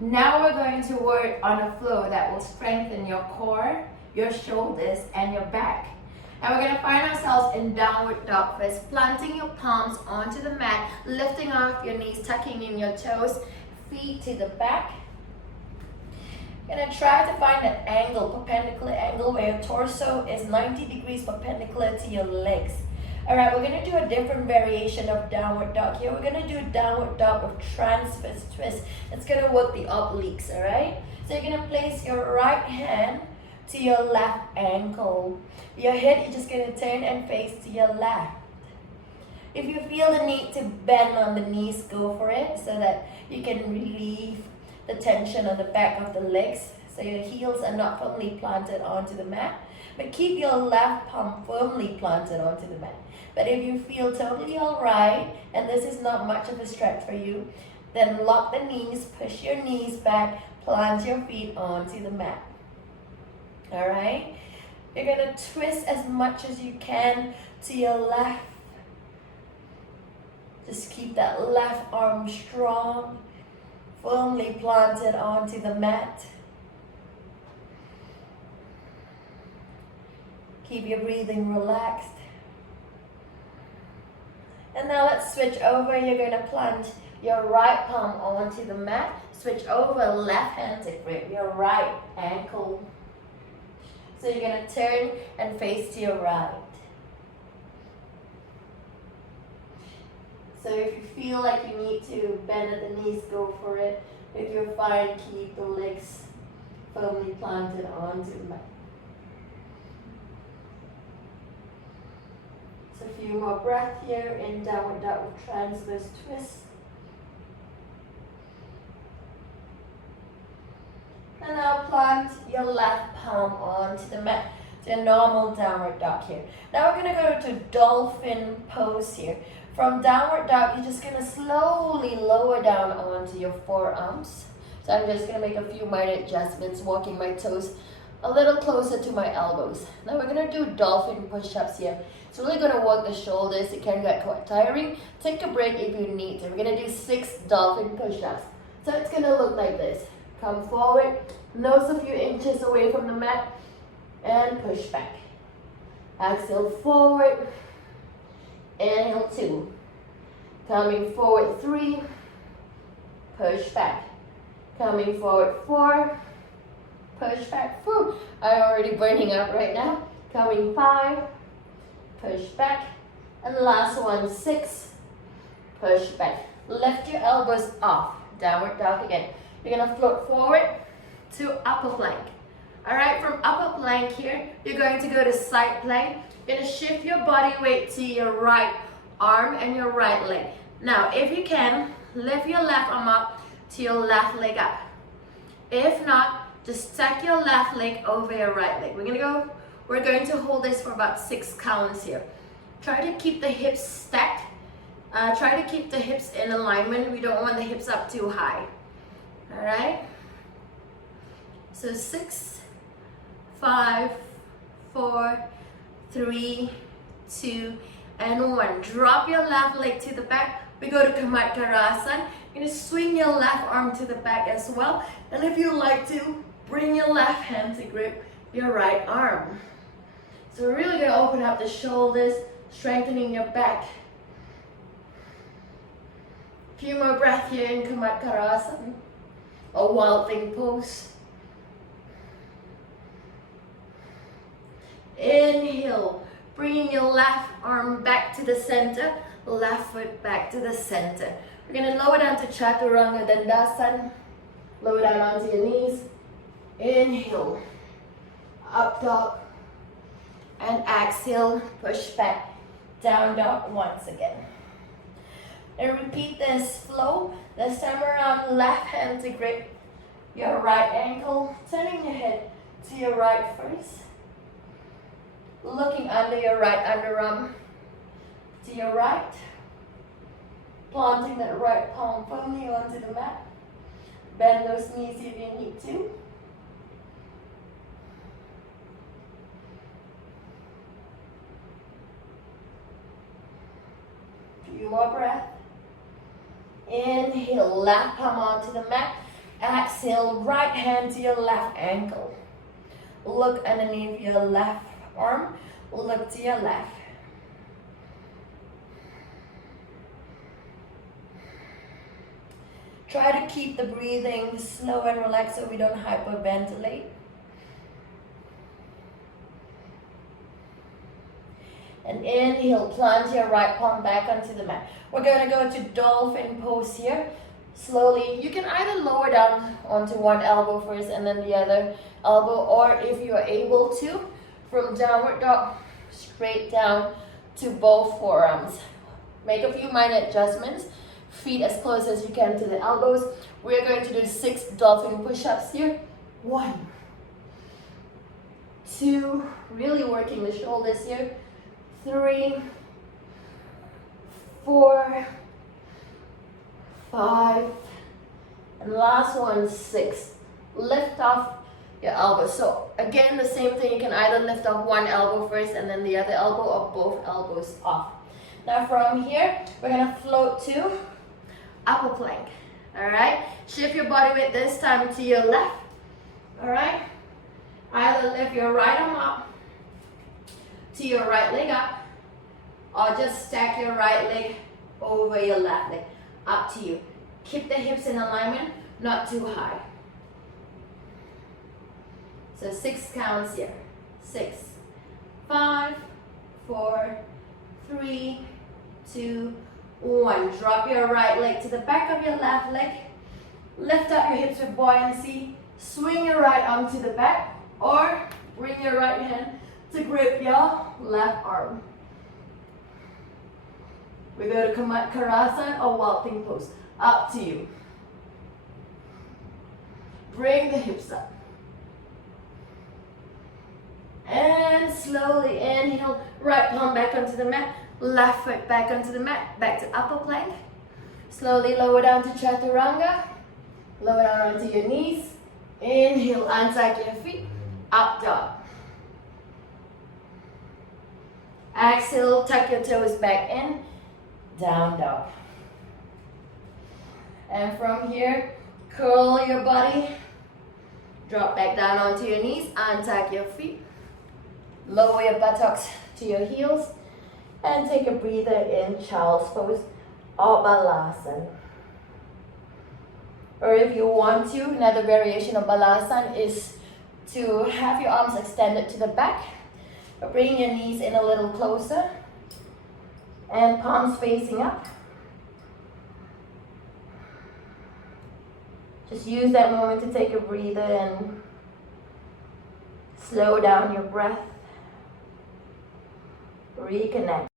Now we're going to work on a flow that will strengthen your core, your shoulders, and your back. And we're going to find ourselves in downward dog first, planting your palms onto the mat, lifting off your knees, tucking in your toes, feet to the back. You're going to try to find that angle, perpendicular angle, where your torso is 90 degrees perpendicular to your legs. Alright, we're going to do a different variation of downward dog here. We're going to do downward dog with transverse twist. It's going to work the obliques, alright? So you're going to place your right hand to your left ankle. Your head, you're just going to turn and face to your left. If you feel the need to bend on the knees, go for it so that you can relieve the tension on the back of the legs so your heels are not firmly planted onto the mat. But keep your left palm firmly planted onto the mat. But if you feel totally alright and this is not much of a stretch for you, then lock the knees, push your knees back, plant your feet onto the mat. Alright? You're going to twist as much as you can to your left. Just keep that left arm strong, firmly planted onto the mat. Keep your breathing relaxed. And now let's switch over. You're going to plant your right palm onto the mat. Switch over, left hand to grip your right ankle. So you're going to turn and face to your right. So if you feel like you need to bend at the knees, go for it. If you're fine, keep the legs firmly planted onto the mat. So a few more breaths here in downward dog with transverse twist. And now plant your left palm onto the mat to a normal downward dog here. Now we're going to go to Dolphin Pose here. From downward dog, you're just going to slowly lower down onto your forearms. So I'm just going to make a few minor adjustments, walking my toes a little closer to my elbows. Now we're going to do Dolphin Push-Ups here. It's really going to work the shoulders. It can get quite tiring. Take a break if you need to. We're going to do 6 Dolphin Push-Ups. So it's going to look like this. Come forward, nose a few inches away from the mat, and push back. Exhale forward, inhale 2. Coming forward 3, push back. Coming forward 4, push back. Whew, I'm already burning up right now. Coming 5, push back. And last one, 6, push back. Lift your elbows off, downward dog again. You're going to float forward to upper plank. Alright, from upper plank here, you're going to go to side plank. You're going to shift your body weight to your right arm and your right leg. Now, if you can, lift your left arm up to your left leg up. If not, just stack your left leg over your right leg. We're going to hold this for about 6 counts here. Try to keep the hips stacked. Try to keep the hips in alignment. We don't want the hips up too high. Alright? So 6, 5, 4, 3, 2, and 1. Drop your left leg to the back. We go to Camatkarasana. You're going to swing your left arm to the back as well. And if you like to, bring your left hand to grip your right arm. So we're really going to open up the shoulders, strengthening your back. A few more breaths here in Camatkarasana, or Wild Thing Pose. Inhale, bringing your left arm back to the center, left foot back to the center. We're going to lower down to Chaturanga Dandasana. Lower down onto your knees. Inhale, up dog, and exhale, push back, down dog once again. And repeat this flow. This time around, left hand to grip your right ankle, turning your head to your right first. Looking under your right underarm to your right. Planting that right palm firmly onto the mat. Bend those knees if you need to. Few more breaths. Inhale, left palm onto the mat. Exhale, right hand to your left ankle. Look underneath your left arm. Look to your left. Try to keep the breathing slow and relaxed so we don't hyperventilate. And inhale, plant your right palm back onto the mat. We're going to go to Dolphin Pose here. Slowly, you can either lower down onto one elbow first and then the other elbow, or if you are able to, from downward dog, straight down to both forearms. Make a few minor adjustments. Feet as close as you can to the elbows. We're going to do 6 dolphin push-ups here. 1, 2, really working the shoulders here. 3, 4, 5, and last one, 6. Lift off your elbows. So again, the same thing. You can either lift off one elbow first and then the other elbow, or both elbows off. Now from here, we're gonna float to upper plank. All right. Shift your body weight this time to your left. All right. Either lift your right arm up to your right leg up, or just stack your right leg over your left leg. Up to you. Keep the hips in alignment, not too high. So 6 counts here. 6, 5, 4, 3, 2, 1. Drop your right leg to the back of your left leg. Lift up your hips with buoyancy. Swing your right arm to the back, or bring your right hand to grip your left arm. We go to Camatkarasana or Dolphin Pose. Up to you. Bring the hips up. And slowly inhale, right palm back onto the mat, left foot back onto the mat, back to upper plank. Slowly lower down to chaturanga. Lower down onto your knees. Inhale, untuck your feet, up dog. Exhale, tuck your toes back in, down dog. And from here, curl your body, drop back down onto your knees, untuck your feet, lower your buttocks to your heels, and take a breather in Child's Pose or Balasana. Or if you want to, another variation of Balasana is to have your arms extended to the back. Bring your knees in a little closer and palms facing up. Just use that moment to take a breather and slow down your breath. Reconnect.